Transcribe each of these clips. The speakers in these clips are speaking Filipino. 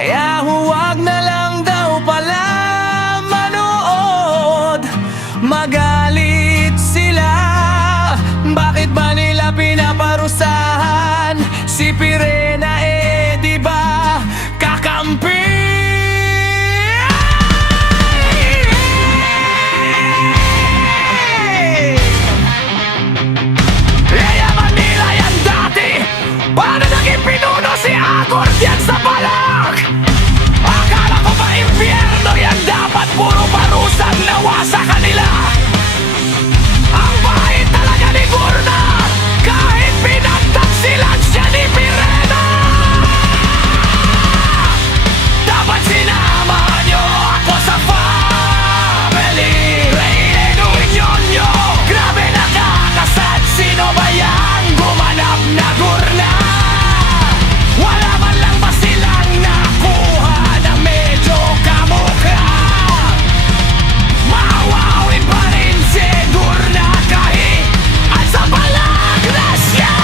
Kaya huwag na lang daw pala manood. Magalit sila, bakit ba nila pinaparusahan si Pirena, eh di ba kakampi? Yayaman nila yan dati, paano naging pinuno si Agor yan sa balak? Akala ko ba impyerno yan, dapat puro parusang nawa sa kanila. Ang bait talaga ni Gurna, kahit pinagtaksilan siya ni Pirena. Dapat sinamahan niyo ako sa family. Reyno Inyonyo, grabe nakakasad. Sino ba yan gumanap na Gurna? Wala man lang ba silang nakuha na medyo kamukha? Maawawin pa rin si Gurna kahit at sa balag na siya.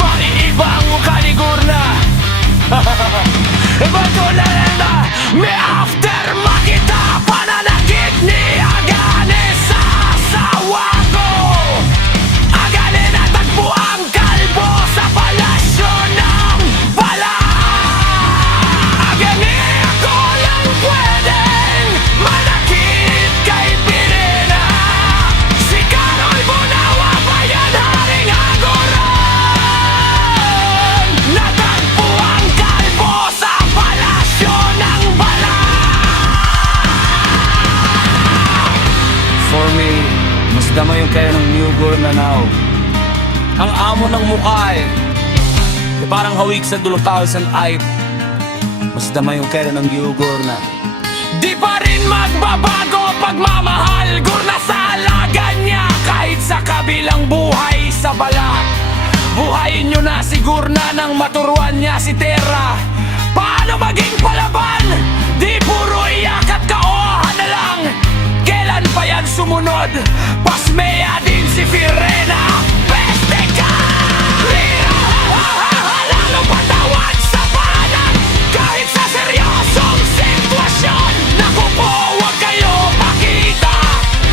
Pag-iibang mukha ni Gurna. Bago na lenda, may after makita pananakit ni Agane sa asawa ko. Agane natagpo ang kalbo sa palasyo ng bala. Agane, ako lang pwedeng manakit kay Pirena. Si Carol Bunawa pa yan, haring Agoran. Natagpo ang kalbo sa palasyo ng bala. For me, mas dama yung kayo ng New Gurna now. Ang amo ng mukha eh, parang hawig sa 2008. Mas dama yung kayo ng New Gurna. Di pa rin magbabago pagmamahal Gurna sa alaga niya, kahit sa kabilang buhay sa bala. Buhayin nyo na si Gurna nang maturuan niya si Terra paano maging palaban. Di puro iyak at kaohan na lang. Kailan pa yan sumunod? Pasmea din si Pirena. Peste ka! Lalo patawad sa panan, kahit sa seryosong sitwasyon. Naku po, huwag kayo makita,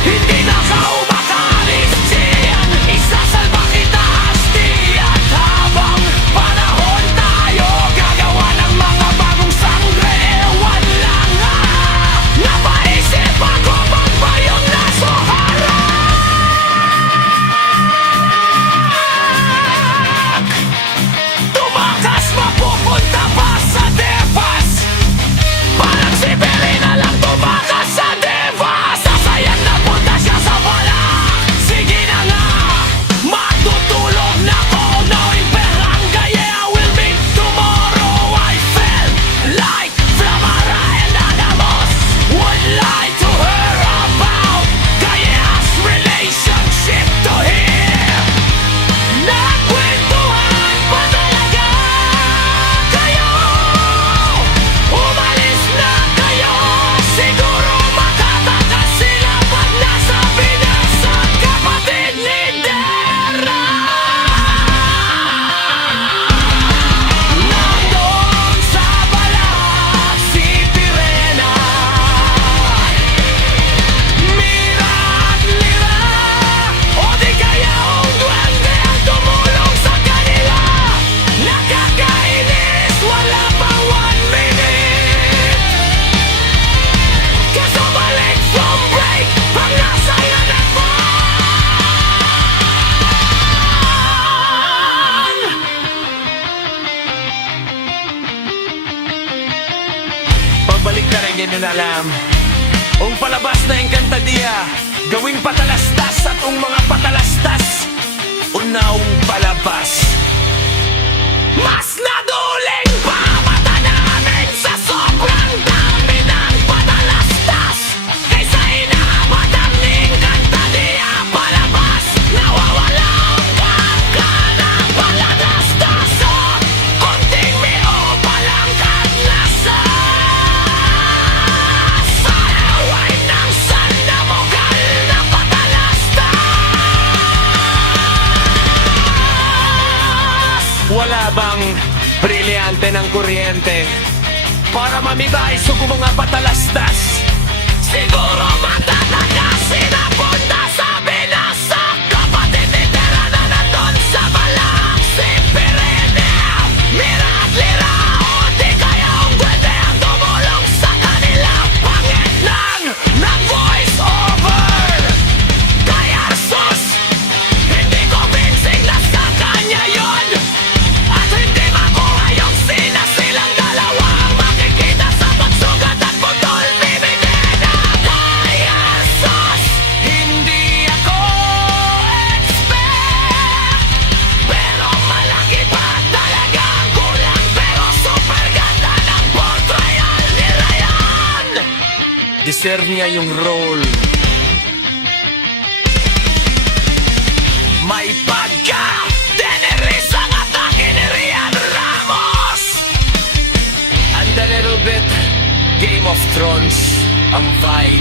hindi na ka umakalis siyan. Isasalba kita hastiyan, habang panahon tayo gagawa ng mga bagong sangre. Ewan lang napaisip ako pag ba yung nasa harap. Tumakas mapupunta pa sa Devas, parang si Pirena lang tumakas sa Devas. Sasayang napunta siya sa balak. Sige na nga, matutulog na ko. Knowing Peranga, yeah, I will meet tomorrow. I felt like Flamara and Adamos would lie to her about Gayea's relationship to him. Nagkwentuhan pa talaga kayo, umalis na kayo. Siguro makatakas sila pag nasabi na sa kapatid ni Terra. Nandun sa balak si Pirena, Mira at Lira, o di kaya ang duwende ang tumulong sa kanila. Nakakainis, wala pang 1 minute. Kasabalik from break, ang nasa hanapan. Pagbalik na rin yun yung alam. Ung palabas na Encantadia, gawing patalastas at ung mga patalastas, unaw palabas. Mas naduling pa mata namin sa sobrang dami ng patalastas, kaysa inaabot ang Encantadia palabas. Nawawala ang pagka ng patalastas. Konting miro palang kaglasa. Sa away ng sandamugal na patalastas. ang brilyante ng kuryente para mamibay sugo mga patalastas. Siguro matatakasin ang punta sa binasak. Kapatid ni Tera na nandun sa balak. Si Pirene, Mira at Lira, o di kaya ang pwede ang tumulong sa kanila. Pangit lang ng voice over. Kaya sus, hindi ko binsing na sa kanya yun. At hindi makuha yung sina silang dalawa ang makikita sa pagsugat at putol bibigyan na. Kaya sus, hindi ako expert, pero malaki pa talaga ang kulang. Pero super ganda ng portrayal ni Ryan. Deserve niya yung role. May pagka Daenerys ang atake ni Rian Ramos. And a little bit Game of Thrones ang vibe.